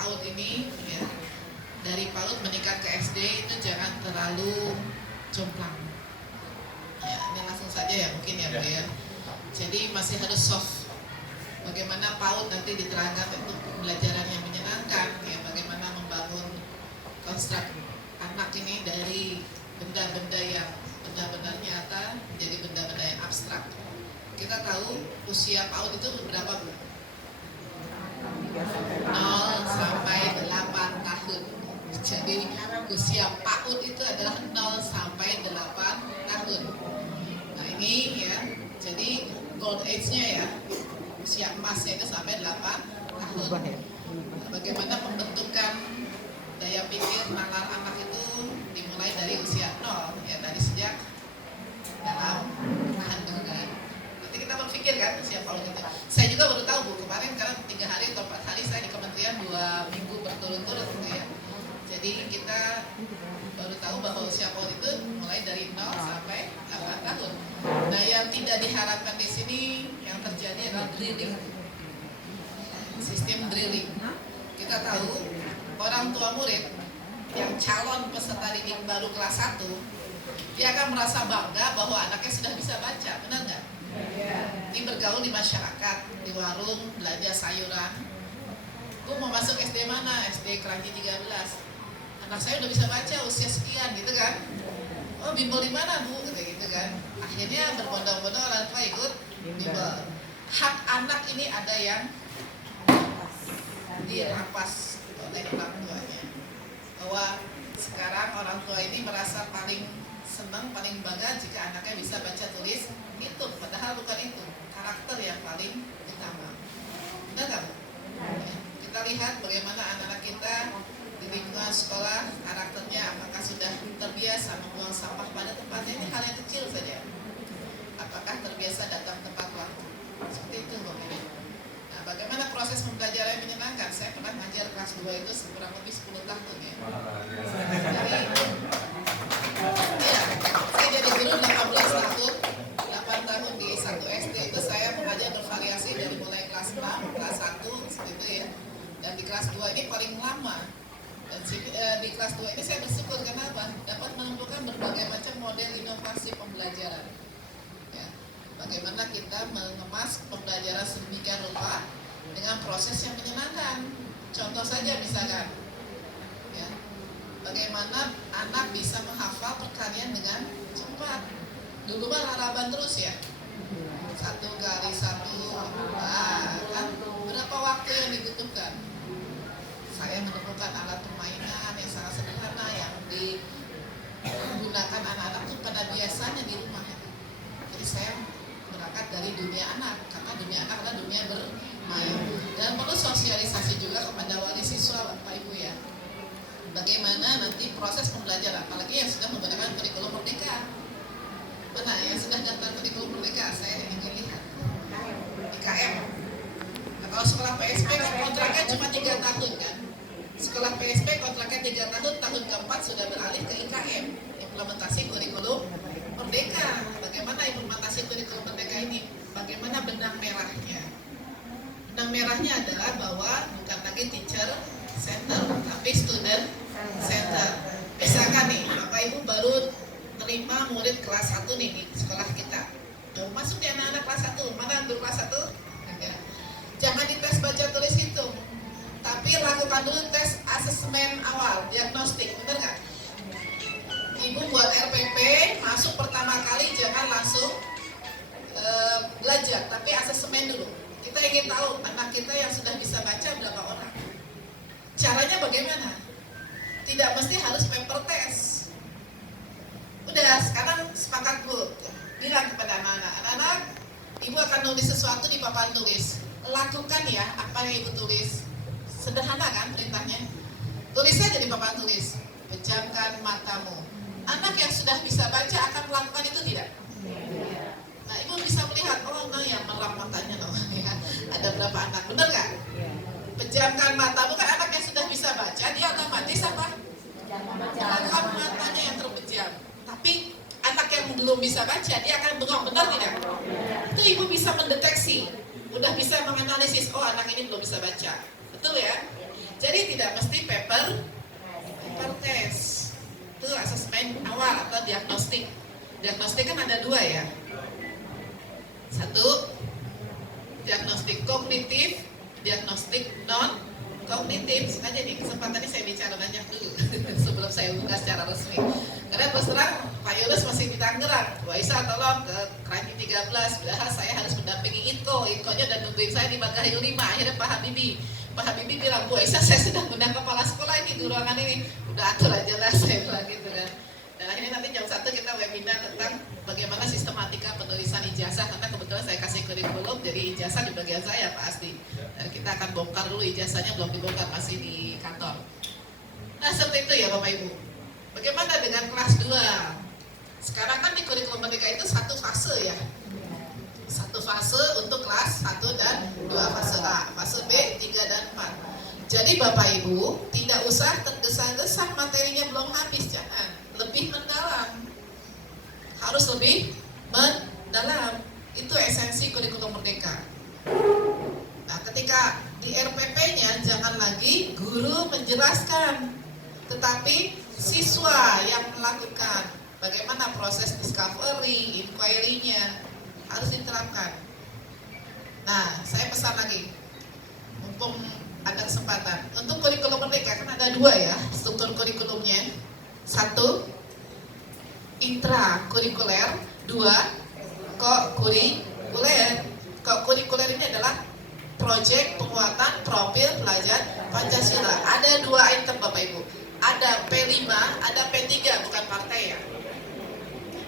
PAUD ini ya, dari PAUD meningkat ke SD itu jangan terlalu jomplang. Ya, ini langsung saja ya mungkin ya Bu ya. Jadi masih harus soft. Bagaimana PAUD nanti diterangkan untuk pembelajaran yang menyenangkan, ya, bagaimana membangun konstruk anak ini dari benda-benda yang benar-benar nyata menjadi benda-benda yang abstrak. Kita tahu usia PAUD itu berapa Bu? 0 sampai 8 tahun. Jadi usia PAUD itu adalah 0 sampai 8 tahun. Nah ini ya, jadi gold age-nya ya, usia emasnya itu sampai 8 tahun. Bagaimana pembentukan daya pikir nalar anak itu dimulai dari usia 0 ya, dari sejak dalam kandungan. Nanti kita berpikir kan usia PAUD itu. Saya juga baru tahu Bu kemarin, karena 3 hari atau 4 hari saya di kementerian 2 minggu berturut-turut gitu ya. Jadi kita baru tahu bahwa usia PAUD itu mulai dari 0 sampai 8 tahun. Nah yang tidak diharapkan di sini yang terjadi adalah drilling, sistem drilling. Kita tahu orang tua murid yang calon peserta didik baru kelas 1, dia akan merasa bangga bahwa anaknya sudah bisa baca, benar nggak? Ini bergaul di masyarakat, di warung, belanja sayuran. Gue mau masuk SD mana? SD Keranji 13. Anak saya udah bisa baca usia sekian gitu kan. Oh bimbel di mana Bu? Gitu kan. Akhirnya berbondong-bondong orang tua ikut bimbel. Hak anak ini ada yang dirampas oleh orang tuanya. Bahwa sekarang orang tua ini merasa paling senang, paling bangga jika anaknya bisa baca tulis itu, padahal bukan itu karakter yang paling utama. Benar nggak Bu? Kita lihat bagaimana anak-anak kita di lingkungan sekolah karakternya, apakah sudah terbiasa membuang sampah pada tempatnya, ini hal yang kecil saja. Apakah terbiasa datang tepat waktu, seperti itu Bu. Nah, bagaimana proses pembelajaran yang menyenangkan? Saya pernah ngajar kelas 2 itu kurang lebih 10 tahun ya. Jadi, ya, saya jadi guru 18 tahun, 8 tahun di 1 SD itu saya mengajar bervariasi dari mulai kelas 6, kelas 1, seperti itu ya. Dan di kelas 2 ini paling lama. Dan di kelas 2 ini saya bersyukur, kenapa? Dapat menemukan berbagai macam model inovasi pembelajaran. Ya. Bagaimana kita mengemas pembelajaran sedemikian rupa dengan proses yang menyenangkan. Contoh saja misalkan, ya, bagaimana anak bisa menghafal perkalian dengan cepat. Dulu mah laraban terus ya, 1 kali 1, kan berapa waktu yang dibutuhkan. Saya menemukan alat permainan yang sangat sederhana yang digunakan anak-anak itu pada biasanya di rumah. Jadi saya berangkat dari dunia anak, karena dunia anak adalah dunia bermain. Dan perlu sosialisasi juga kepada wali siswa Bapak Ibu ya. Bagaimana nanti proses pembelajaran, apalagi yang sudah menggunakan kurikulum merdeka. Mana yang sudah daftar kurikulum merdeka? Saya ingin lihat. IKM. Nah, kalau sekolah PSP kan kontraknya cuma 3 tahun kan. Sekolah PSP kontraknya 3 tahun, tahun keempat sudah beralih ke IKM, implementasi kurikulum merdeka. Bagaimana implementasi kurikulum merdeka ini? Bagaimana benang merahnya? Benang merahnya adalah bahwa bukan lagi teacher center, tapi student center. Misalkan nih, Bapak Ibu baru terima murid kelas 1 nih di sekolah kita. Baru masuk di anak-anak kelas 1, mana guru kelas 1? Jangan dites baca tulis hitung, tapi lakukan dulu tes asesmen awal, diagnostik, benar nggak? Ibu buat RPP, masuk pertama kali jangan langsung belajar, tapi asesmen dulu. Kita ingin tahu anak kita yang sudah bisa baca berapa orang. Caranya bagaimana? Tidak mesti harus paper test. Udah, sekarang sepakat Bu, bilang kepada anak-anak, anak-anak, Ibu akan nulis sesuatu di papan tulis. Lakukan ya apa yang Ibu tulis. Sederhana kan perintahnya? Tulis saja di papan tulis. Pejamkan matamu. Anak yang sudah bisa baca akan melakukan itu tidak? Nah Ibu bisa melihat, oh no yang merap matanya loh. Ya. Ada berapa anak, benar nggak? Pejamkan matamu, kan anak yang sudah bisa baca, dia otomatis apa? Melakukan matanya yang terpejam. Tapi anak yang belum bisa baca, dia akan bengong, benar tidak? Itu Ibu bisa mendeteksi. Udah bisa menganalisis, oh anak ini belum bisa baca. Betul ya? Jadi tidak diagnostik kan ada dua ya. Satu, diagnostik kognitif, diagnostik non kognitif. Sengaja nih kesempatan ini saya bicara banyak dulu sebelum saya buka secara resmi. Karena terus terang Pak Yunus masih di Tangerang. Bu Aisyah tolong ke Keranji 13, padahal saya harus mendampingi Inkonya dan nungguin saya di Magahayu 5. Akhirnya Pak Habibie bilang, Bu Aisyah saya sudah undang kepala sekolah ini di ruangan ini. Udah atur aja lah, saya bilang gitu kan. Dan akhirnya nanti jam 1 kita webinar tentang bagaimana sistematika penulisan ijazah, karena kebetulan saya kasih kurikulum, jadi ijazah di bagian saya Pak Asdi. Dan kita akan bongkar dulu ijazahnya, belum dibongkar, masih di kantor. Nah seperti itu ya Bapak Ibu. Bagaimana dengan kelas 2? Sekarang kan di kurikulum merdeka itu satu fase ya. Satu fase untuk kelas 1 dan 2, fase A, fase B, 3 dan 4. Jadi Bapak Ibu tidak usah tergesa-gesa, materinya belum habis, jangan. Lebih mendalam, harus lebih mendalam. Itu esensi kurikulum merdeka. Nah, ketika di RPP-nya jangan lagi guru menjelaskan, tetapi siswa yang melakukan. Bagaimana proses discovery, inquiry-nya harus diterapkan. Nah, saya pesan lagi, mumpung ada kesempatan, untuk kurikulum merdeka kan ada dua ya struktur kurikulumnya. Satu, intrakurikuler. Dua, ko-kurikuler. Ko-kurikuler ini adalah proyek penguatan profil pelajar Pancasila. Ada dua item Bapak Ibu. Ada P5, ada P3, bukan partai ya.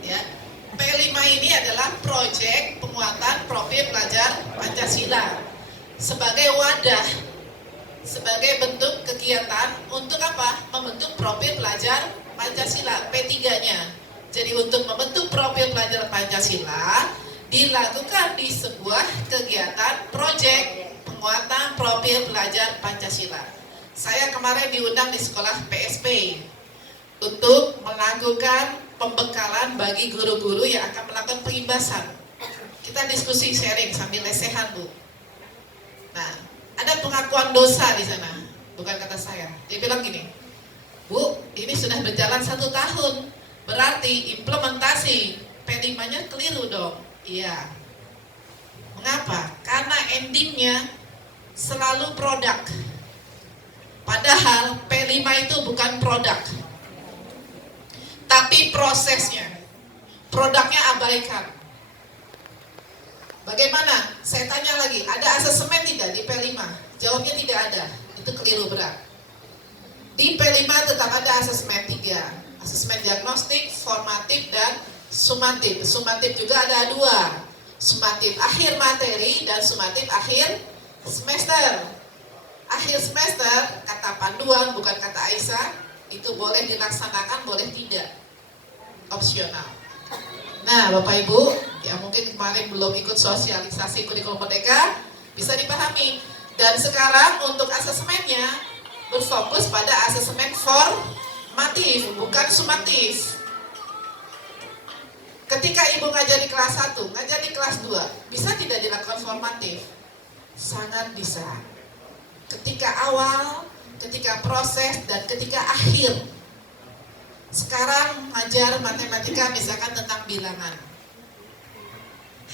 Ya. P5 ini adalah proyek penguatan profil pelajar Pancasila sebagai wadah, sebagai bentuk kegiatan untuk apa? Membentuk profil pelajar Pancasila. P3-nya. Jadi untuk membentuk profil pelajar Pancasila dilakukan di sebuah kegiatan proyek penguatan profil pelajar Pancasila. Saya kemarin diundang di sekolah PSP untuk melakukan pembekalan bagi guru-guru yang akan melakukan pengimbasan. Kita diskusi sharing sambil lesehan Bu. Nah, ada pengakuan dosa di sana, bukan kata saya. Dia bilang gini, Bu, ini sudah berjalan 1 tahun, berarti implementasi P5-nya keliru dong. Iya. Mengapa? Karena endingnya selalu produk. Padahal P5 itu bukan produk, tapi prosesnya. Produknya abaikan. Bagaimana? Saya tanya lagi, ada asesmen tidak di P5? Jawabnya tidak ada. Itu keliru berat. Di P5 tetap ada asesmen 3. Asesmen diagnostik, formatif, dan sumatif. Sumatif juga ada 2. Sumatif akhir materi dan sumatif akhir semester. Akhir semester, kata panduan, bukan kata Aisyah, itu boleh dilaksanakan, boleh tidak. Opsional. Nah, Bapak Ibu, yang mungkin kemarin belum ikut sosialisasi kurikulum merdeka, bisa dipahami. Dan sekarang untuk asesmennya berfokus pada asesmen formatif, bukan sumatif. Ketika Ibu ngajar di kelas 1, ngajar di kelas 2, bisa tidak dilakukan formatif? Sangat bisa. Ketika awal, ketika proses, dan ketika akhir. Sekarang ngajar matematika misalkan tentang bilangan.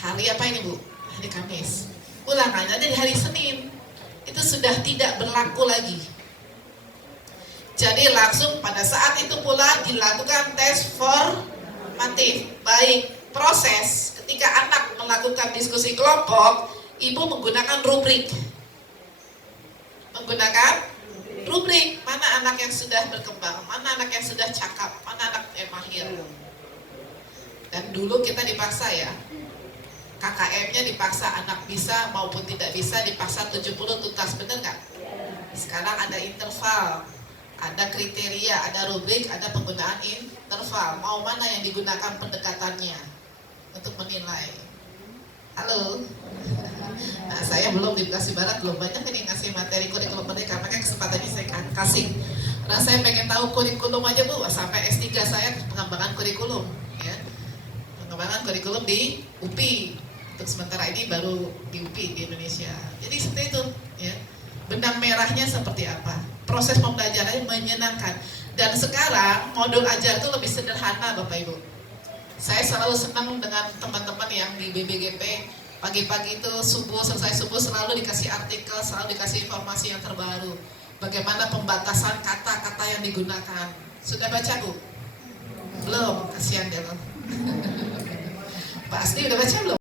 Hari apa ini Bu? Hari Kamis. Ulangannya di hari Senin. Itu sudah tidak berlaku lagi. Jadi langsung pada saat itu pula dilakukan tes formatif. Baik proses ketika anak melakukan diskusi kelompok, Ibu menggunakan rubrik. Mana anak yang sudah berkembang, mana anak yang sudah cakap, mana anak yang mahir. Dan dulu kita dipaksa ya, KKM-nya dipaksa, anak bisa maupun tidak bisa dipaksa 70 tuntas, bener nggak? Sekarang ada interval, ada kriteria, ada rubrik, ada penggunaan interval. Mau mana yang digunakan pendekatannya untuk menilai? Halo. Nah, saya belum di Bekasi Barat, belum banyak ini ngasih materi kurikulum merdeka, makanya kesempatan ini saya kasih. Karena saya pengen tahu kurikulum aja Bu, sampai S3 saya pengembangan kurikulum, ya. Pengembangan kurikulum di UPI. Untuk sementara ini baru di UPI di Indonesia. Jadi seperti itu, ya. Benang merahnya seperti apa? Proses pembelajarannya menyenangkan. Dan sekarang modul ajar itu lebih sederhana Bapak Ibu. Saya selalu senang dengan teman-teman yang di BBGP. Pagi-pagi itu selesai subuh selalu dikasih artikel, selalu dikasih informasi yang terbaru. Bagaimana pembatasan kata-kata yang digunakan. Sudah baca, Bu? Belum, kasihan dia loh. Pak Asdi udah baca belum?